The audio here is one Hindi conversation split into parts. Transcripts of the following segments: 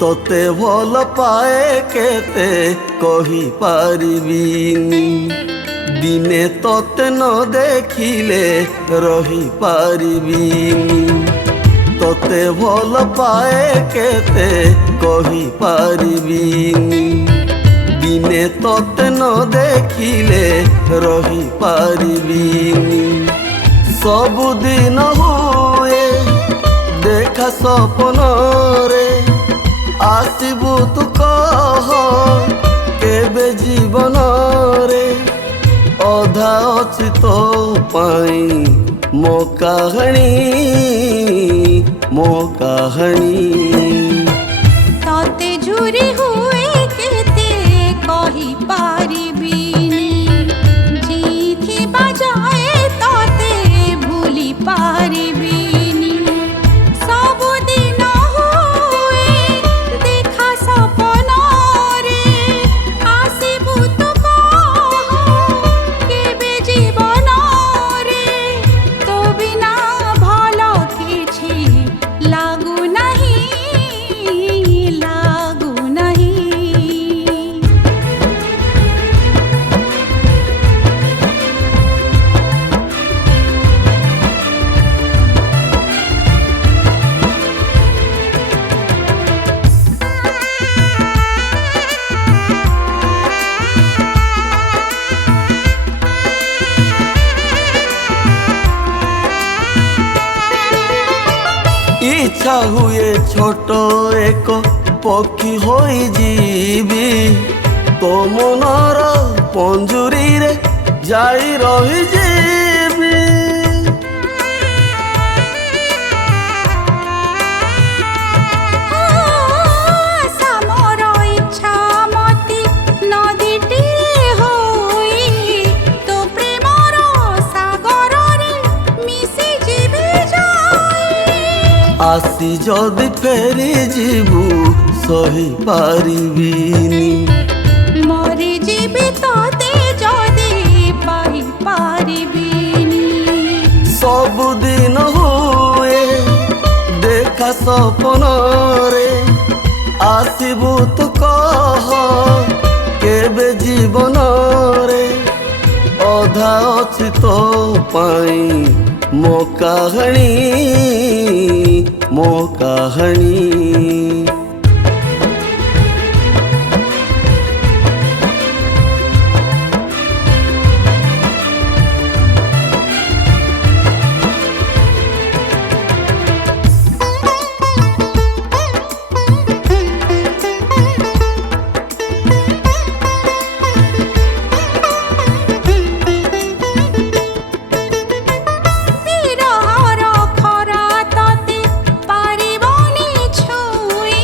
तोते भल पाए केते कही पारिबिनी दिने तोते न देखिले रही पारिबिनी तोते भल पाए केते कही पारिबिनी दिने तोते न देखिले रही पारिबिनी सबुदिन हुए देखा सपन रे आसबू तू कह केबे जीवन रे अधा अछि तो पाई मो कहानी तोते झुरी हुए केते कही पारिबिनी जीथि बजाए तोते भूली पारिबिनी सबुदिन हुए देखा सपन रे आसबू तू कह केबे जीवन रे तो बिना भल किछि लागू नहीं लागू नहीं। इच्छा हुए छोट एक पक्षी होई जीवी तो मनर पंजुरी रे जाई रही जीवी समर इच्छा मती नदीटी होई तो प्रेमर सागर रे मिसी जीवी जाई आसी जदि फेरी जीवु सही पारिबिनी मरी जीवी तोते जदि पाई पारिबिनी सबुदिन हुए देखा सपन रे आसबू तू कह केबे जीवन रे अधा अछि तो पाई मो कहानी बिरहर खरा तोते पारिबनी छुई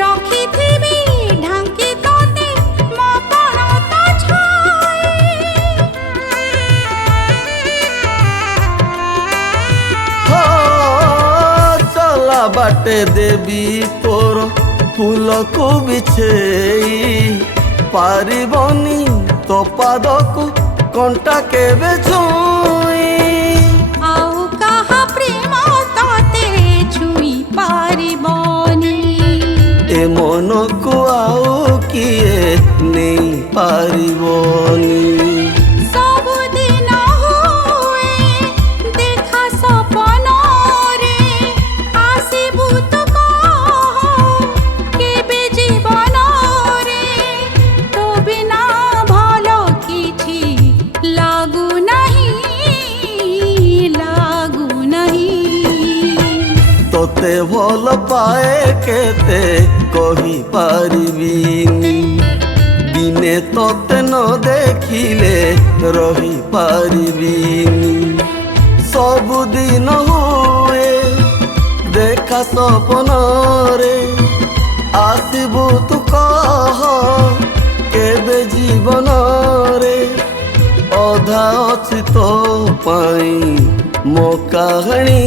रखिथिबी ढांकी तोते मो पणत हो चला बाटे देवी तोर फूल को बिछेई पारिबनी तो पादको कंटा केबे छुई आउ कहा प्रेम तोते छुई पारिबनी ए मन को आओ किए नहीं पारिबनी सबुदिन हुए देखा सपन रे आसबू तू कह केबे जीवन रे तो बिना भल किछि लागू नहीं तोते भल पाए केते कही पारिबिनी दिने तोते न देखिले रही पारिबिनी सबुदिन हुए देखा सपन रे आसबू तू कह केबे जीवन रे अधा अछि तो पाई मो कहानी